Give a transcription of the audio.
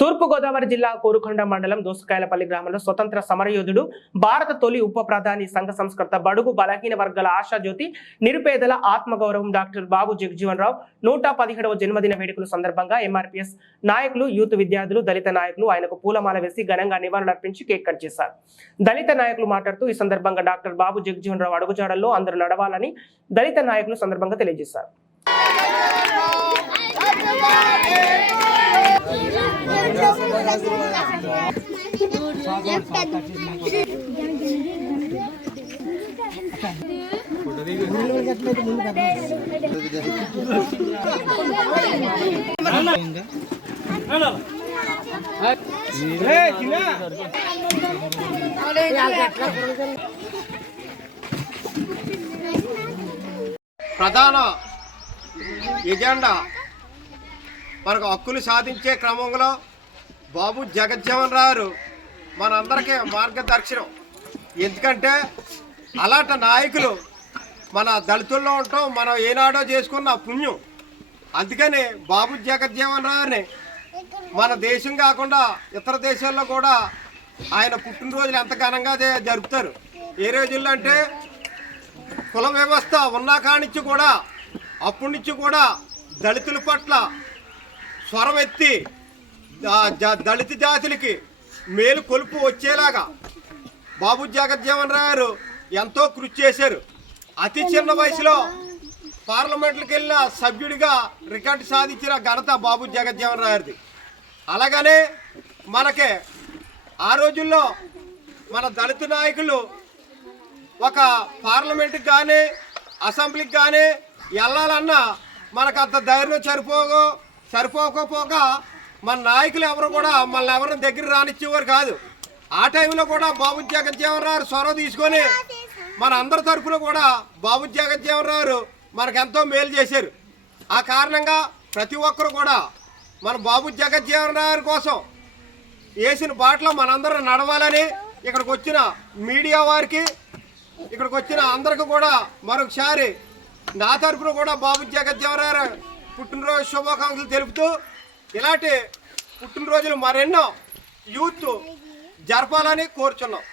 తూర్పుగోదావరి జిల్లా కోరుకొండ మండలం దోసకాయలపల్లి గ్రామంలో స్వతంత్ర సమరయోధుడు భారత తొలి ఉప ప్రధాని సంఘ సంస్కృత బడుగు బలహీన వర్గాల ఆశాజ్యోతి నిరుపేదల ఆత్మగౌరవం డాక్టర్ బాబు జగజీవన్ రావు నూట పదిహేడవ జన్మదిన వేడుకల సందర్భంగా ఎంఆర్పీఎస్ నాయకులు యూత్ విద్యార్థులు దళిత నాయకులు ఆయనకు పూలమాల వేసి ఘనంగా నివాళులర్పించి కేక్ కట్ చేశారు. దళిత నాయకులు మాట్లాడుతూ ఈ సందర్భంగా డాక్టర్ బాబు జగజీవన్ రావు అడుగుజాడల్లో అందరూ నడవాలని దళిత నాయకులు సందర్భంగా తెలియజేశారు. ప్రధాన ఎజెండా. మనకు హక్కులు సాధించే క్రమంలో బాబు జగజ్జీవన్ రావు మనందరికీ మార్గదర్శనం. ఎందుకంటే అలాంటి నాయకులు మన దళితుల్లో ఉంటాం మనం ఏనాడో చేసుకున్న పుణ్యం. అందుకని బాబు జగజ్జీవన్ రావుని మన దేశం కాకుండా ఇతర దేశాల్లో కూడా ఆయన పుట్టినరోజులు ఎంత ఘనంగా జరుపుతారు. ఏ రోజుల్లో అంటే కుల వ్యవస్థ ఉన్నా కానించి కూడా అప్పటి నుంచి కూడా దళితుల పట్ల స్వరం ఎత్తి దళిత జాతులకి మేలు కొలుపు వచ్చేలాగా బాబు జగజ్జీవన్ రావు గారు ఎంతో కృషి చేశారు. అతి చిన్న వయసులో పార్లమెంట్కి వెళ్ళిన సభ్యుడిగా రికార్డు సాధించిన ఘనత బాబు జగజ్జీవన్ రావుది అలాగనే మనకి ఆ రోజుల్లో మన దళిత నాయకులు ఒక పార్లమెంట్కి కానీ అసెంబ్లీకి కానీ వెళ్ళాలన్నా మనకు అంత ధైర్యం సరిపోగో సరిపోకపోగా మన నాయకులు ఎవరు కూడా మనల్ని ఎవరిని దగ్గర రానిచ్చేవారు కాదు. ఆ టైంలో కూడా బాబు జగజ్జీవనరావు చొరవ తీసుకొని మన అందరి తరఫున కూడా బాబు జగజ్జీవనరావు మనకెంతో మేలు చేశారు. ఆ కారణంగా ప్రతి ఒక్కరు కూడా మన బాబు జగజ్జీవనరావు కోసం వేసిన బాటలో మనందరం నడవాలని ఇక్కడికి వచ్చిన మీడియా వారికి ఇక్కడికి వచ్చిన అందరికి కూడా మరొకసారి నా తరపున కూడా బాబు జగజ్జీవరావు పుట్టినరోజు శుభాకాంక్షలు తెలుపుతూ ఇలాంటి పుట్టినరోజులు మరెన్నో యూత్ జరపాలని కోరుచున్నాం.